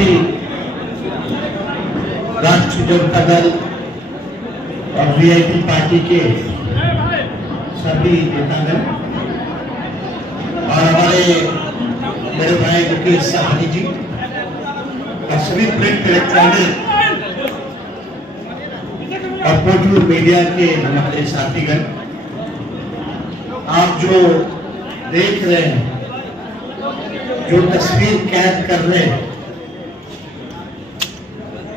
ही राष्ट्रीय जनता दल और VIP party के सभी नेतागण और हमारे मेरे भाई मुकेश साहनी जी और सभी प्रिंट इलेक्ट्रॉनिक और पोर्टल मीडिया के हमारे साथीगण, आप जो देख रहे हैं, जो तस्वीर कैद कर रहे हैं,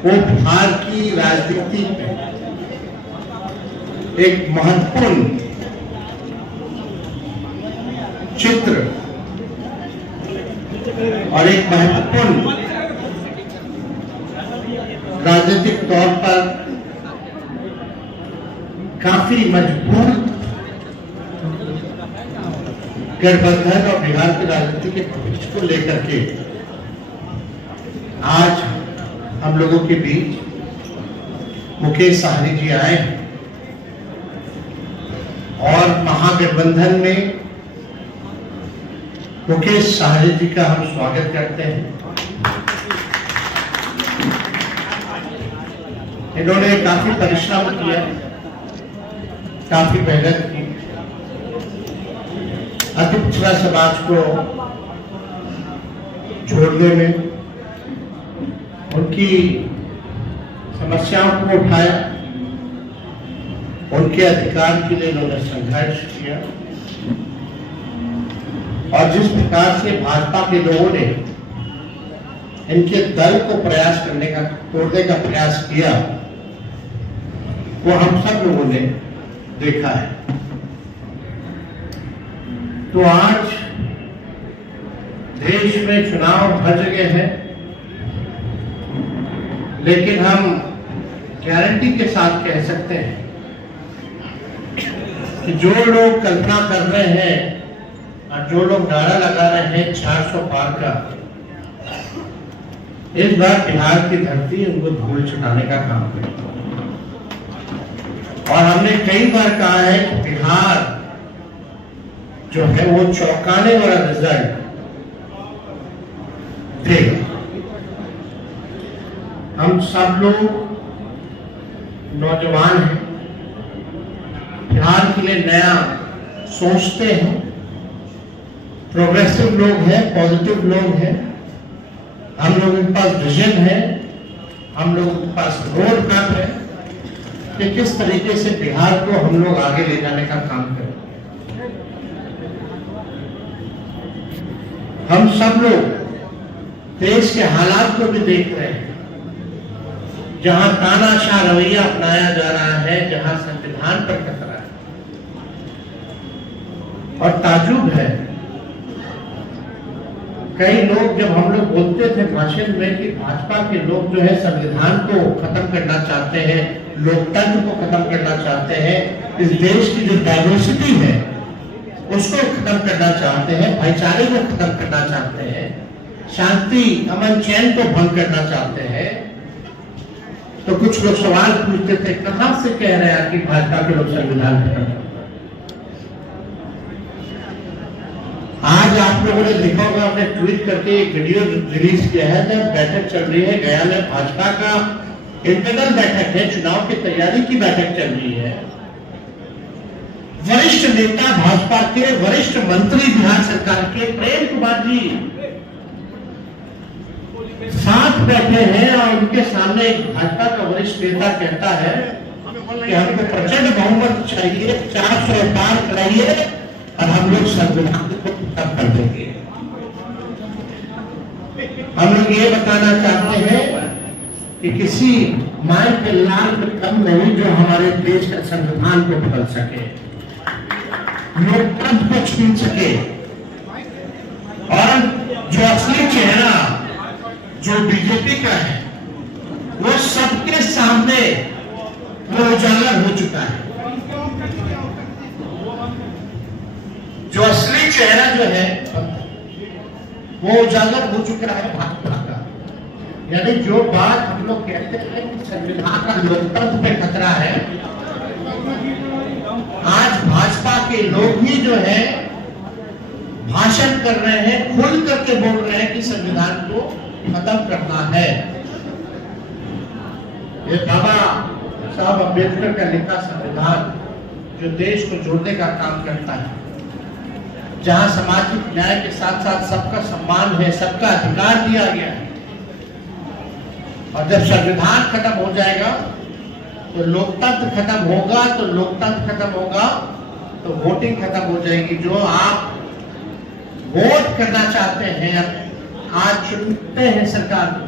वो बिहार की राजनीति में एक महत्वपूर्ण चित्र और एक महत्वपूर्ण राजनीतिक तौर पर काफी मजबूत गठबंधन और बिहार की राजनीति के भविष्य को लेकर के आज हम लोगों के बीच मुकेश साहनी जी आए और महागठबंधन में मुकेश साहनी जी का हम स्वागत करते हैं। इन्होंने काफी परिश्रम किया, काफी मेहनत की, अति पिछड़ा समाज को जोड़ने में, उनकी समस्याओं को उठाया, उनके अधिकार के लिए उन्होंने संघर्ष किया और जिस प्रकार से भाजपा के लोगों ने इनके दल को प्रयास करने का, तोड़ने का प्रयास किया, वो हम सब लोगों ने देखा है। तो आज देश में चुनाव हर जगह है, लेकिन हम गारंटी के साथ कह सकते हैं कि जो लोग कल्पना कर रहे हैं और जो लोग नारा लगा रहे हैं 400 पार का, इस बार बिहार की धरती उनको धूल छुटाने का काम करेगी। और हमने कई बार कहा है कि बिहार जो है वो चौंकाने वाला रिजल्ट देगा। हम सब लोग नौजवान हैं, बिहार के लिए नया सोचते हैं, प्रोग्रेसिव लोग हैं, पॉजिटिव लोग हैं, हम लोगों के पास विजन है, हम लोगों के पास रोड मैप है कि किस तरीके से बिहार को हम लोग आगे ले जाने का काम करें। हम सब लोग देश के हालात को भी देख रहे हैं, जहां तानाशाह रवैया अपनाया जा रहा है, जहां संविधान पर खतरा है। और ताजुब है, कई लोग, जब हम लोग बोलते थे भाषण में कि भाजपा के लोग जो है संविधान को खत्म करना चाहते हैं, लोकतंत्र को खत्म करना चाहते हैं, इस देश की जो डाइवर्सिटी है उसको खत्म करना चाहते हैं, भाईचारे को खत्म करना चाहते हैं, शांति अमन चैन को भंग करना चाहते हैं, तो कुछ लोग सवाल पूछते थे, कहां से कह रहे हैं कि भाजपा के लोग संविधान खत्म करते हैं। आज आप लोगों ने देखा होगा, हमने ट्वीट करके एक वीडियो रिलीज किया है, जब बैठक चल रही है गया में, भाजपा का इंटरनल बैठक है, चुनाव की तैयारी की बैठक चल रही है। वरिष्ठ नेता भाजपा के, वरिष्ठ मंत्री बिहार सरकार के प्रेम कुमार जी साथ बैठे हैं और उनके सामने एक भाजपा का वरिष्ठ नेता कहता है कि हमको प्रचंड बहुमत चाहिए, 400 पार कराइए और हम लोग संविधान को खत्म कर देंगे। हम लोग ये बताना चाहते हैं कि किसी माय के लाल में कम नहीं जो हमारे देश के संविधान को बदल सके, लोकतंत्र को छीन सके, और जो असली चेहरा जो बीजेपी का है वो सबके सामने वो उजागर हो चुका है। जो असली चेहरा जो है वो उजागर हो चुका है भाजपा का। यानी जो बात हम लोग कहते हैं कि संविधान का लोकतंत्र पे खतरा है, आज भाजपा के लोग ही जो है भाषण कर रहे हैं, खुल करके बोल रहे हैं कि संविधान को खत्म करना है। ये बाबा साहब अम्बेडकर का लिखा संविधान जो देश को जोड़ने का काम करता है, जहां सामाजिक न्याय के साथ साथ सबका सम्मान है, सबका अधिकार दिया गया है। और जब संविधान खत्म हो जाएगा तो लोकतंत्र खत्म होगा, तो लोकतंत्र खत्म होगा तो वोटिंग खत्म हो जाएगी। जो आप वोट करना चाहते हैं, आज चुनते हैं सरकार को,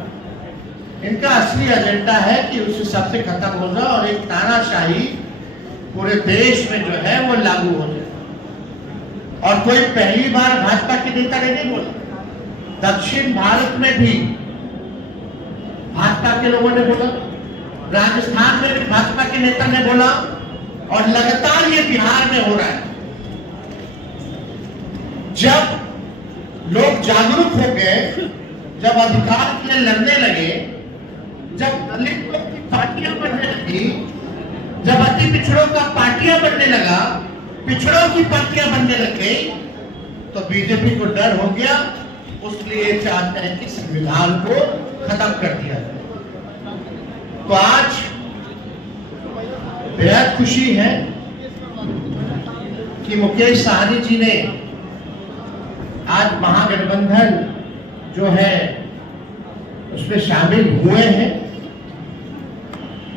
इनका असली एजेंडा है कि उस सबसे खत्म हो जाए और एक तानाशाही पूरे देश में जो है वो लागू हो जाए। और कोई पहली बार भाजपा के नेता ने नहीं बोला, दक्षिण भारत में भी भाजपा के लोगों ने बोला, राजस्थान में भी भाजपा के नेता ने बोला, और लगातार ये बिहार में हो रहा है। जब लोग जागरूक हो गए, जब अधिकार के लिए लड़ने लगे, जब दलित लोग की पार्टियां बनने लगी, जब अति पिछड़ों का पार्टियां बनने लगा, पिछड़ों की पार्टियां बनने लग गई, तो बीजेपी को डर हो गया। उसलिए चाहते हैं कि संविधान को खत्म कर दिया जाए। तो आज बेहद खुशी है कि मुकेश सहनी जी ने आज महागठबंधन जो है उसमें शामिल हुए हैं,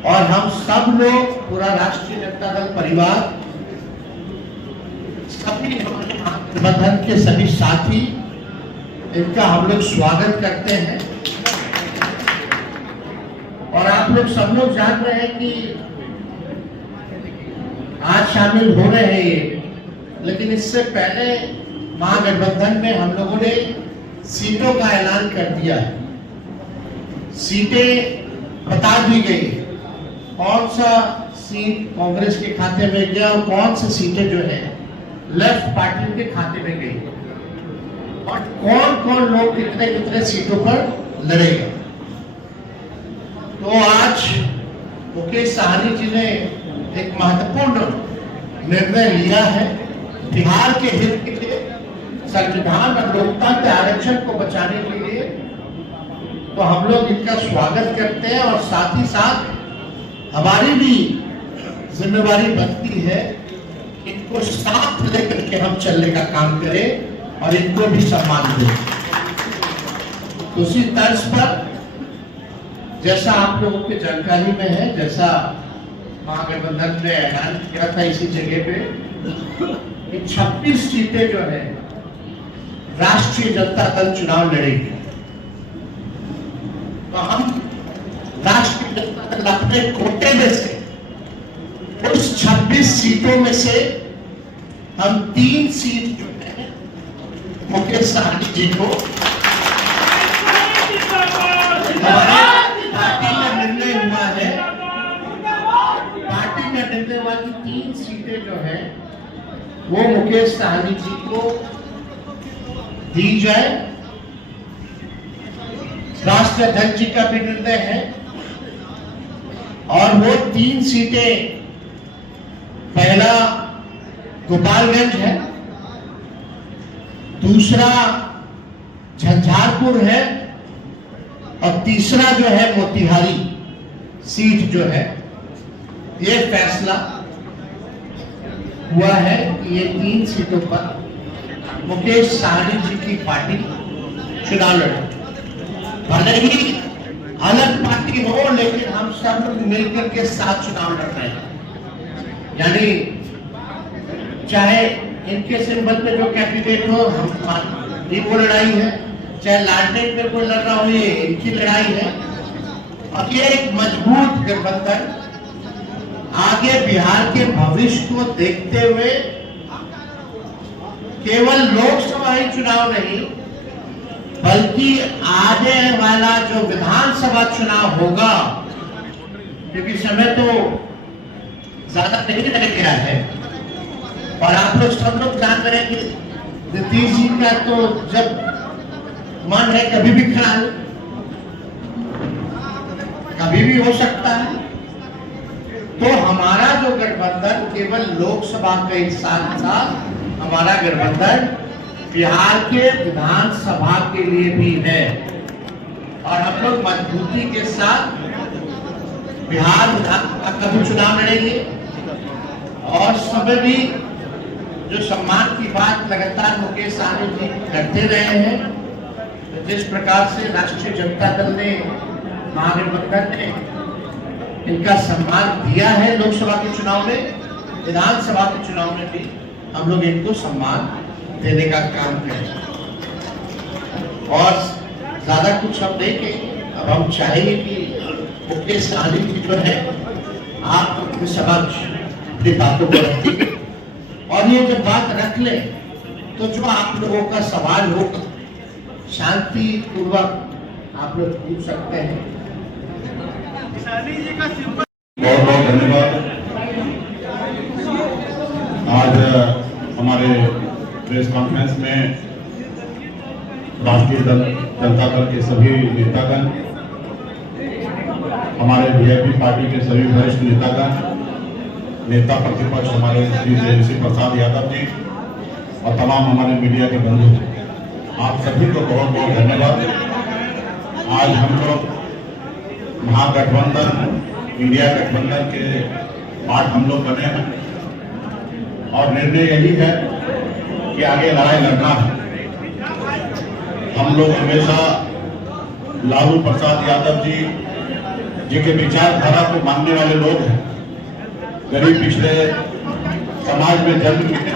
और हम सब लोग, पूरा राष्ट्रीय जनता दल परिवार, सभी महागठबंधन के सभी साथी, इनका हम लोग स्वागत करते हैं। और आप लोग सब लोग जान रहे हैं कि आज शामिल हो रहे हैं ये, लेकिन इससे पहले महागठबंधन में हम लोगों ने सीटों का ऐलान कर दिया है। सीटें बता दी गई, कौन सा सीट कांग्रेस के खाते में गया और कौन सी सीटें जो है लेफ्ट पार्टी के खाते में गई, और कौन कौन लोग कितने कितने सीटों पर लड़ेगा। तो आज मुकेश सहनी जी ने एक महत्वपूर्ण निर्णय लिया है बिहार के हित के लिए, संविधान और लोकतंत्र आरक्षण को बचाने के लिए। तो हम लोग इनका स्वागत करते हैं, और साथ ही साथ हमारी भी जिम्मेवारी बनती है इनको साथ लेकर के हम चलने का काम करें और इनको भी सम्मान दें। उसी तर्ज पर जैसा आप लोगों की जानकारी में है, जैसा महागठबंधन ने ऐलान किया था इसी जगह पे 26 सीटें जो है राष्ट्रीय जनता दल चुनाव लड़ेगी। तो हम राष्ट्रीय जनता दल अपने कोटे में से उस 26 सीटों में से हम 3 सीट जो है मुकेश सहनी जी को पार्टी का निर्णय हुआ है, पार्टी का निर्णय हुआ कि 3 सीटें जो है वो मुकेश सहनी जी को दी जाए। राष्ट्रीय अध्यक्ष जी का भी निर्णय है, और वो 3 सीटें, पहला गोपालगंज है, दूसरा झंझारपुर है, और तीसरा जो है मोतिहारी सीट जो है। ये फैसला हुआ है कि ये 3 सीटों पर मुकेश सहनी जी की पार्टी चुनाव लड़े। भले ही अलग पार्टी हो, लेकिन हम सब लोग मिलकर के साथ चुनाव लड़ रहे हैं। यानी चाहे इनके सिंबल पे जो कैंडिडेट हो, हम वो लड़ाई है, चाहे लालटेन पे कोई लड़ रहा हो, ये इनकी लड़ाई है। अब ये एक मजबूत गठबंधन आगे बिहार के भविष्य को देखते हुए केवल लोकसभा ही चुनाव नहीं, बल्कि आने वाला जो विधानसभा चुनाव होगा, क्योंकि समय तो ज्यादा नहीं रह गया है, और आप लोग सब लोग जान रहे हैं कि नीतीश जी का तो जब मन है कभी भी खड़ा है, कभी भी हो सकता है। तो हमारा जो गठबंधन केवल लोकसभा के साथ साथ हमारा गठबंधन बिहार के विधानसभा के लिए भी है। और हम लोग मजबूती के साथ बिहार विधानसभा का भी चुनाव लड़ेंगे। और समय भी जो सम्मान की बात लगातार मुकेश सहनी जी करते रहे हैं, तो जिस प्रकार से राष्ट्रीय जनता दल ने, महागठबंधन ने इनका सम्मान दिया है लोकसभा के चुनाव में, विधानसभा के चुनाव में भी हम लोग इनको सम्मान देने का काम करें। और ज्यादा कुछ हम नहीं कहेंगे। अब हम चाहेंगे कि मुकेश सहनी जी जो है आप अपने समक्ष अपनी बातों को रखेंगे, और ये जब बात रख ले तो जो आप लोगों का सवाल होगा शांति पूर्वक आप लोग पूछ सकते हैं। बहुत बहुत धन्यवाद। आज हमारे प्रेस कॉन्फ्रेंस में राष्ट्रीय जनता दल के सभी नेतागण, हमारे वीआईपी पार्टी के सभी वरिष्ठ नेतागण, नेता प्रतिपक्ष हमारे श्री तेजस्वी प्रसाद यादव जी और तमाम हमारे मीडिया के बंधु, आप सभी को बहुत बहुत धन्यवाद। आज हम लोग महागठबंधन, इंडिया गठबंधन के पार्ट हम लोग बने हैं और निर्णय यही है कि आगे लड़ाई लड़ना है। हम लोग हमेशा लालू प्रसाद यादव जी के विचारधारा को मानने वाले लोग हैं। गरीब पिछड़े समाज में जन्म लिए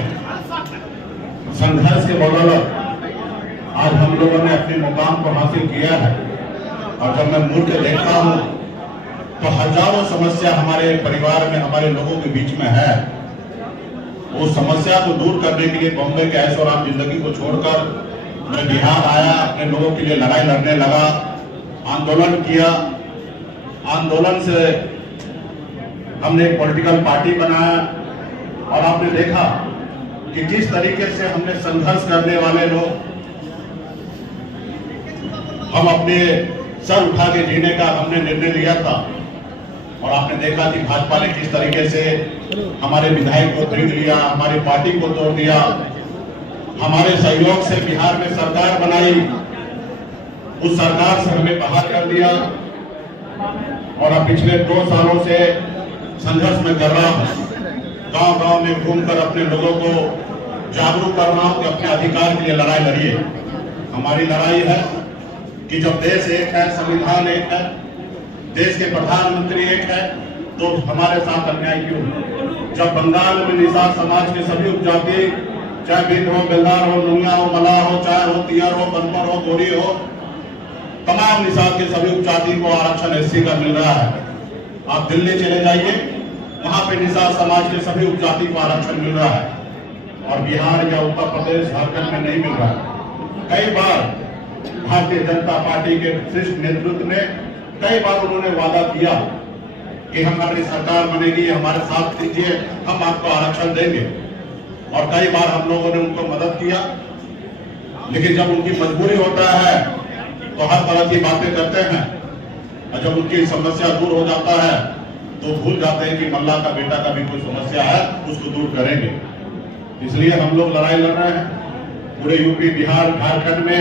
संघर्ष के बदौलत आज हम लोगों ने अपने मुकाम को हासिल किया है। और जब मैं मुड़ के देखता हूँ तो हजारों समस्या हमारे परिवार में, हमारे लोगों के बीच में है। वो समस्या को दूर करने के लिए बॉम्बे के ऐशो आराम जिंदगी को छोड़कर मैं बिहार आया, अपने लोगों के लिए लड़ाई लड़ने लगा, आंदोलन किया। आंदोलन से हमने एक पॉलिटिकल पार्टी बनाया और आपने देखा कि किस तरीके से हमने संघर्ष करने वाले लोग, हम अपने सर उठा के जीने का हमने निर्णय लिया था। और आपने देखा कि भाजपा ने किस तरीके से हमारे विधायक को खरीद लिया, हमारी पार्टी को तोड़ दिया, हमारे सहयोग से बिहार में सरकार बनाई, उस सरकार से हमें बाहर कर दिया। और अब पिछले 2 सालों से संघर्ष में कर रहा हूं, गांव-गांव में घूमकर अपने लोगों को जागरूक कर रहा हूं कि अपने अधिकार के लिए लड़ाई लड़िए। हमारी लड़ाई है कि जब देश एक है, संविधान एक है, देश के प्रधानमंत्री एक है, तो हमारे साथ अन्याय क्यों? जब बंगाल में निषाद समाज के सभी उपजाति, चाहे भिंड हो, बेलदार हो, नुनिया हो, मलाह हो, चाहे हो तियर हो, बनपर हो, गोरी हो, तमाम निषाद के सभी उपजाति को आरक्षण एससी का मिल रहा है। आप दिल्ली चले जाइए, वहां पे निषाद समाज के सभी उपजाति को आरक्षण मिल रहा है और बिहार या उत्तर प्रदेश, झारखंड में नहीं मिल रहा है। कई बार भारतीय जनता पार्टी के शीर्ष नेतृत्व ने कई बार उन्होंने वादा किया कि हमारी सरकार बनेगी, हमारे साथ दीजिए, हम आपको आरक्षण देंगे। और कई बार हम लोगों ने उनको मदद किया, लेकिन जब उनकी मजबूरी होता है तो हर तरह की बातें करते हैं, और जब उनकी समस्या दूर हो जाता है तो भूल जाते हैं कि मल्ला का बेटा का भी कोई समस्या है, उसको दूर करेंगे। इसलिए हम लोग लड़ाई लड़ रहे हैं। पूरे यूपी, बिहार, झारखंड में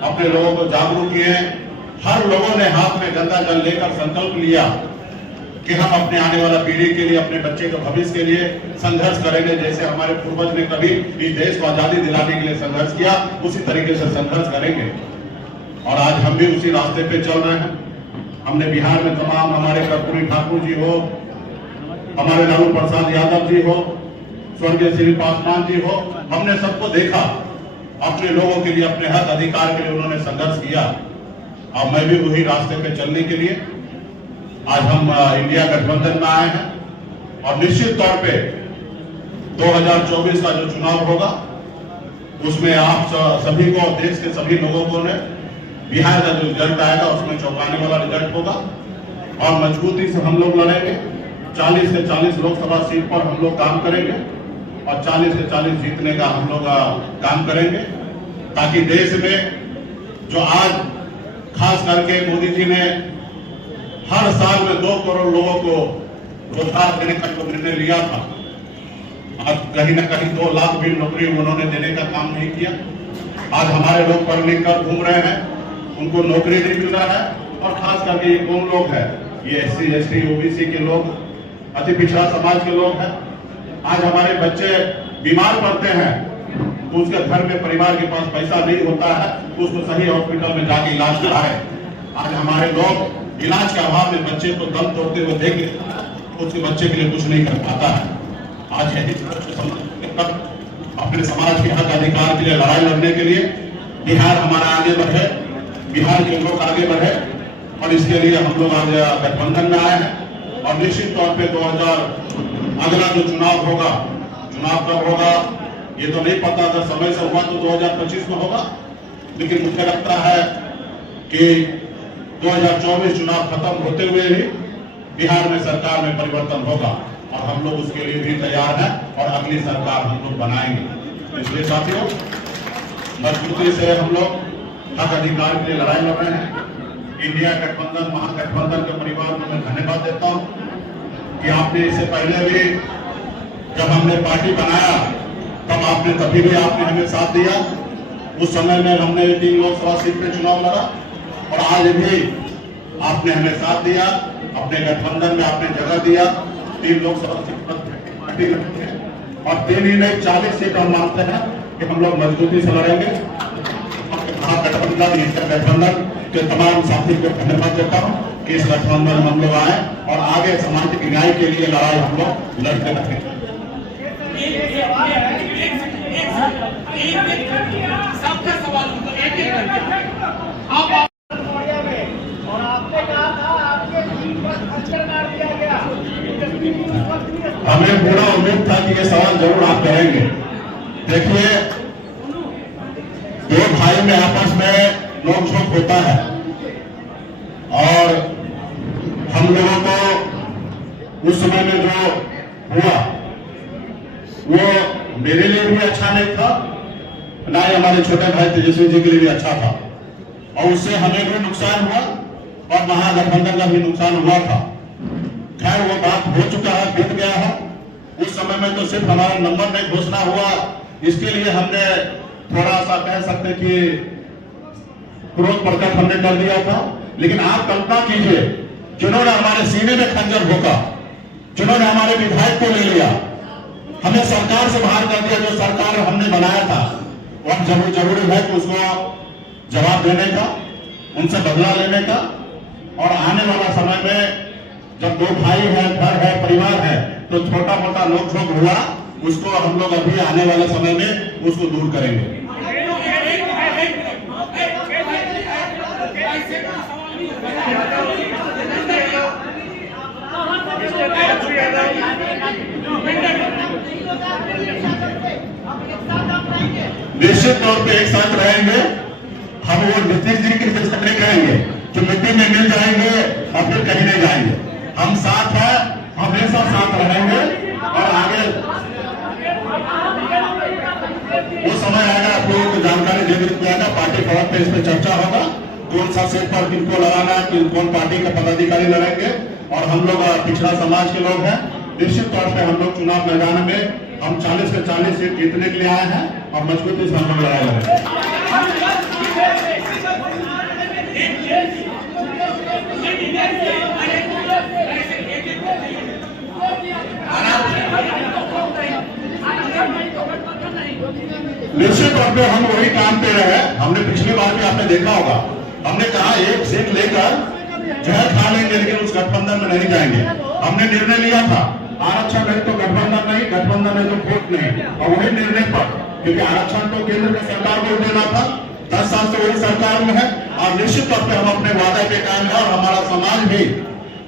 अपने लोगों को जागरूक किए। हर लोगों ने हाथ में गंगा जल लेकर संकल्प लिया कि हम अपने आने वाला पीढ़ी के लिए, अपने बच्चे के भविष्य के लिए संघर्ष करेंगे। जैसे हमारे पूर्वज ने कभी इस देश को आजादी दिलाने के लिए संघर्ष किया, उसी तरीके से संघर्ष करेंगे। और आज हम भी उसी रास्ते पे चल रहे हैं। हमने बिहार में तमाम, हमारे कर्पूरी ठाकुर जी हो, हमारे लालू प्रसाद यादव जी हो, स्वर्गीय श्री पासवान जी हो, हमने सबको देखा। अपने लोगों के लिए, अपने हक अधिकार के लिए उन्होंने संघर्ष किया। और मैं भी वही रास्ते पे चलने के लिए आज हम इंडिया गठबंधन में आए हैं। और निश्चित तौर पे 2024 का जो चुनाव होगा उसमें आप सभी को, देश के सभी लोगों को ने बिहार का जो रिजल्ट आएगा उसमें चौंकाने वाला रिजल्ट होगा। और मजबूती से हम लोग लड़ेंगे। 40 से 40 लोकसभा सीट पर हम लोग काम करेंगे और 40 से 40 जीतने का हम लोग काम करेंगे, ताकि देश में जो आज खास करके मोदी जी ने हर साल में 2 करोड़ लोगों को रोजगार देने का जो निर्णय लिया था, आज कहीं न कहीं 2 लाख भी नौकरी उन्होंने देने का काम नहीं किया। आज हमारे लोग पढ़ लिख कर घूम रहे हैं, उनको नौकरी नहीं मिल रहा है। और खास करके ये कौन लोग हैं, ये SC ST OBC के लोग, अति पिछड़ा समाज के लोग हैं। आज हमारे बच्चे बीमार पड़ते हैं तो उसके घर में परिवार के पास पैसा नहीं होता है तो उसको सही हॉस्पिटल में जाके इलाज कराए। आज हमारे लोग इलाज के अभाव में बच्चे को दम तोड़ते हुए देख तो उसके बच्चे के लिए कुछ नहीं कर पाता है। आज अपने समाज के हक अधिकार के लिए लड़ाई लड़ने के लिए बिहार हमारा आगे बढ़े, बिहार के लोग आगे बढ़े और इसके लिए हम लोग आज गठबंधन में आए हैं। और निश्चित तौर पे 2000 अगला जो चुनाव होगा, चुनाव कब होगा ये तो नहीं पता, अगर समय से हुआ तो 2025 में होगा, लेकिन मुझे लगता है कि 2024 चुनाव खत्म होते हुए ही बिहार में सरकार में परिवर्तन होगा और हम लोग उसके लिए भी तैयार हैं और अगली सरकार हम लोग बनाएंगे। इसलिए साथियों, मजबूती से हम लोग हक अधिकार के लिए लड़ाई लड़ रहे हैं। इंडिया गठबंधन, महागठबंधन के परिवार को मैं धन्यवाद देता हूं कि आपने इससे पहले भी जब हमने पार्टी बनाया तब आपने तभी भी आपने हमें साथ दिया। उस समय में हमने 3 लोकसभा सीट पे चुनाव लड़ा और आज भी आपने हमें साथ दिया, अपने गठबंधन में आपने जगह दिया। 3 लोकसभा सीट पर पार्टी लड़ी है और 3 ही नहीं 40 सीट हम मानते हैं कि हम लोग मजबूती से लड़ेंगे। गठबंधन, गठबंधन के तमाम साथी को धन्यवाद देता हूँ कि इस गठबंधन में हम लोग आए और आगे समाज की न्याय के लिए लड़ाई हम लोग लड़ते रहेंगे। सबका सवाल और आपने कहा था आपके सीट पर खच्चर मार दिया गया। हमें पूरा उम्मीद था कि ये सवाल जरूर आप करेंगे। देखिए, 2 भाई में आपस में नोक-झोंक होता है और हम लोगों को उस समय में जो हुआ वो मेरे लिए भी अच्छा नहीं था, ना ही हमारे छोटे भाई तेजस्वी जी के लिए भी अच्छा था और उससे हमें भी नुकसान हुआ और महागठबंधन का भी नुकसान हुआ था। खैर वो बात हो चुका है, बीत गया है। उस समय में तो सिर्फ हमारा नंबर नहीं घोषणा हुआ, इसके लिए हमने थोड़ा सा कह सकते कि क्रोध प्रकट हमने कर दिया था। लेकिन आप कल्पना कीजिए, जिन्होंने हमारे सीने में खंजर भोंका, जिन्होंने हमारे विधायक को ले लिया, हमें सरकार से बाहर कर दिया, जो सरकार हमने बनाया था, और जरूरी है कि उसको जवाब देने का, उनसे बदला लेने का। और आने वाला समय में जब 2 भाई है, घर है, परिवार है, तो छोटा मोटा नोक-झोंक हुआ, उसको हम लोग अभी आने वाले समय में उसको दूर करेंगे। निश्चित तौर पे एक साथ रहेंगे। हम वो नीतीश जी की जैसा नहीं करेंगे कि मिट्टी में मिल जाएंगे और फिर कहीं नहीं जाएंगे। हम साथ हैं, हमेशा साथ रहेंगे और आगे वो समय आएगा, आप लोगों को जानकारी दे दी जाएगा। पार्टी फॉरम पे इस पर चर्चा होगा, कौन सा सीट पर किनको लगाना है, कौन पार्टी के पदाधिकारी लड़ेंगे। और हम लोग पिछड़ा समाज के लोग हैं, निश्चित तौर पे हम लोग चुनाव मैदान में हम 40 से 40 सीट जीतने के लिए आए हैं और मजबूती से हम लोग लड़ाई लड़ेंगे। निश्चित तौर पे हम वही काम पे रहे। हमने पिछली बार भी आपने देखा होगा, हमने कहा एक सीट लेकर जहर खा लेंगे लेकिन उस गठबंधन में नहीं जाएंगे। हमने निर्णय लिया था, आरक्षण नहीं तो गठबंधन नहीं, गठबंधन नहीं तो वोट नहीं। और वही निर्णय पर, क्योंकि आरक्षण तो केंद्र की सरकार को देना था, 10 साल से वही सरकार में है और निश्चित तौर पे हम अपने वादा पे कायम है। और हमारा समाज भी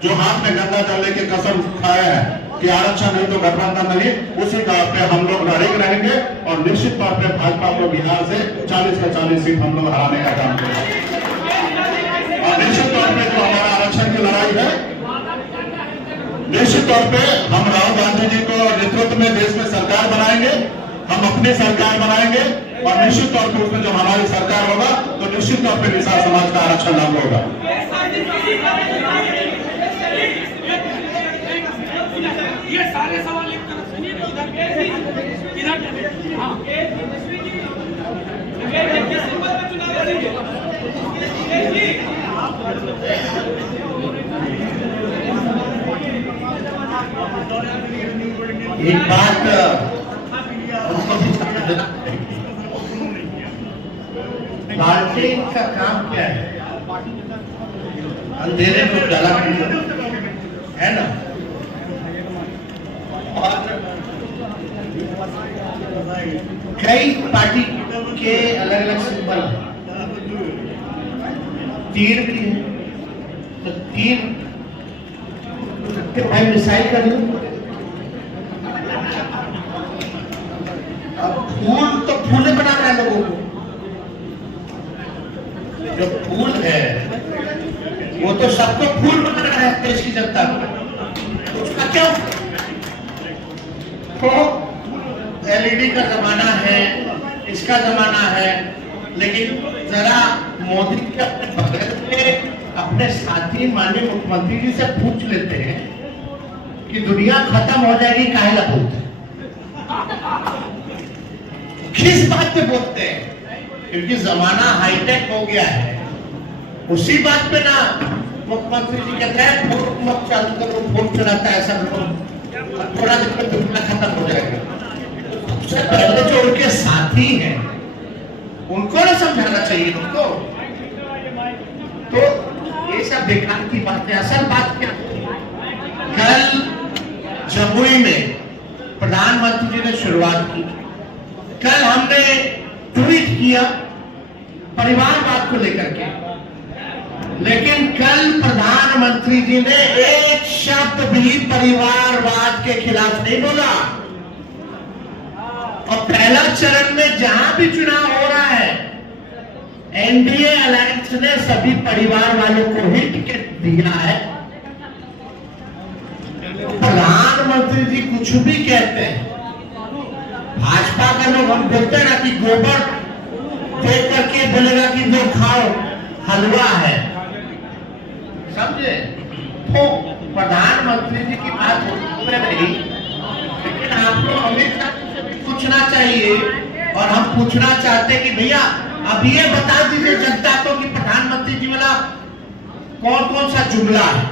जो हाथ में गंगा जल लेके कसम खाया है कि आरक्षण नहीं तो गठबंधन नहीं, उसी का पे हम लोग लड़े रहेंगे और निश्चित तौर पे भाजपा को बिहार से 40 से 40 सीट हम लोग हराने का काम करेंगे। और निश्चित तौर पे जो हमारा आरक्षण की लड़ाई है, निश्चित तौर पे हम राहुल गांधी जी को नेतृत्व में देश में सरकार बनाएंगे, हम अपनी सरकार बनाएंगे और निश्चित तौर पे उसमें जब हमारी सरकार होगा तो निश्चित तौर पे निषाद समाज का आरक्षण लागू होगा। ये सारे सवाल एक तरफ सुनिए, इधर हाँ। एक बात उनको भी समझना चाहिए। पार्टी का काम क्या है? अंधेरे में उजाला है ना। और कई पार्टी के अलग अलग सिंबल हैं। तीर भी है, तो तीर भाई मिसाइल कर लो। अब फूल तो फूले बनाना है लोगों को। जो फूल है वो तो सबको फूल बनाना है देश की जनता को। उसका क्या? तो एलईडी का जमाना है, इसका जमाना है, लेकिन जरा मोदी के अपने बगल में अपने साथी माननीय मुख्यमंत्री जी से पूछ लेते हैं कि दुनिया खत्म हो जाएगी, काहे ला बोलते हैं? किस बात पे बोलते हैं? क्योंकि जमाना हाईटेक हो गया है। उसी बात पे ना मुख्यमंत्री जी कहते हैं फोन मत चालू करो, फोन चलाता है ऐसा करो, थोड़ा दिन में दुनिया खत्म हो जाएगा। सबसे पहले जो उनके साथी हैं उनको ना समझाना चाहिए उनको। तो ये सब बेकार की बात है। असल बात क्या? कल जमुई में प्रधानमंत्री जी ने शुरुआत की। कल हमने ट्वीट किया परिवारवाद को लेकर के, लेकिन कल प्रधानमंत्री जी ने एक शब्द भी परिवारवाद के खिलाफ नहीं बोला। और पहला चरण में जहां भी चुनाव हो रहा है, एनडीए अलायंस ने सभी परिवार वालों को ही टिकट दिया है। प्रधानमंत्री जी कुछ भी कहते हैं, भाजपा का लोग हम बोलते हैं ना कि गोबर देख करके बोलेगा कि वो खाओ हलवा है, समझे? तो प्रधानमंत्री जी की बात होती नहीं, लेकिन आपको अमित शाह से भी पूछना चाहिए। और हम पूछना चाहते हैं कि भैया अब ये बता दीजिए जनता को कि प्रधानमंत्री जी वाला कौन कौन सा जुमला है।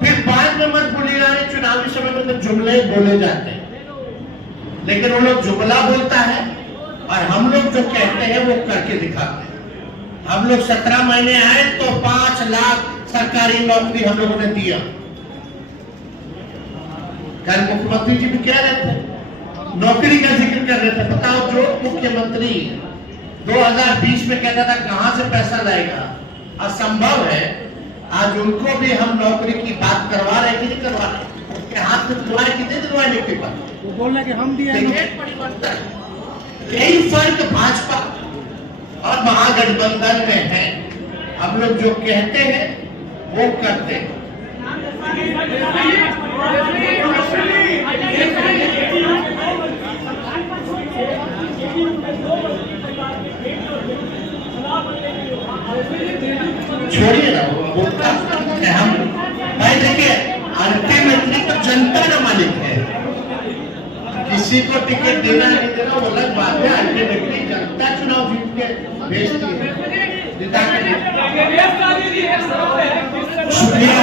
फिर बाद में मत बोलिएगा चुनावी समय में तो जुमले बोले जाते हैं, लेकिन वो लोग जुमला बोलता है और हम लोग जो कहते हैं वो करके दिखाते हैं। हम लोग 17 महीने आए तो 5 लाख सरकारी नौकरी हम लोगों ने दिया। कल मुख्यमंत्री जी भी कह रहे थे, नौकरी का जिक्र कर रहे थे। बताओ, जो मुख्यमंत्री 2020 में कहता था कहां से पैसा लाएगा, असंभव है। आज उनको भी हम नौकरी की बात करवा रहे कि नहीं करवा रहे? उसके हाथ में दिलवाए कि नहीं दिलवाए नीति पर? वो बोल रहे कि हम दिए। यही फर्क भाजपा और महागठबंधन में है। हम लोग जो कहते हैं वो करते हैं। छोड़िए ना, वो बोलता है हम भाई। देखिए, अल्टीमेटली तो जनता ना मालिक है। किसी को टिकट देना नहीं देना वो अलग बात है। अल्टीमेटली जनता चुनाव जीत के भेजती है, जिता के। शुक्रिया।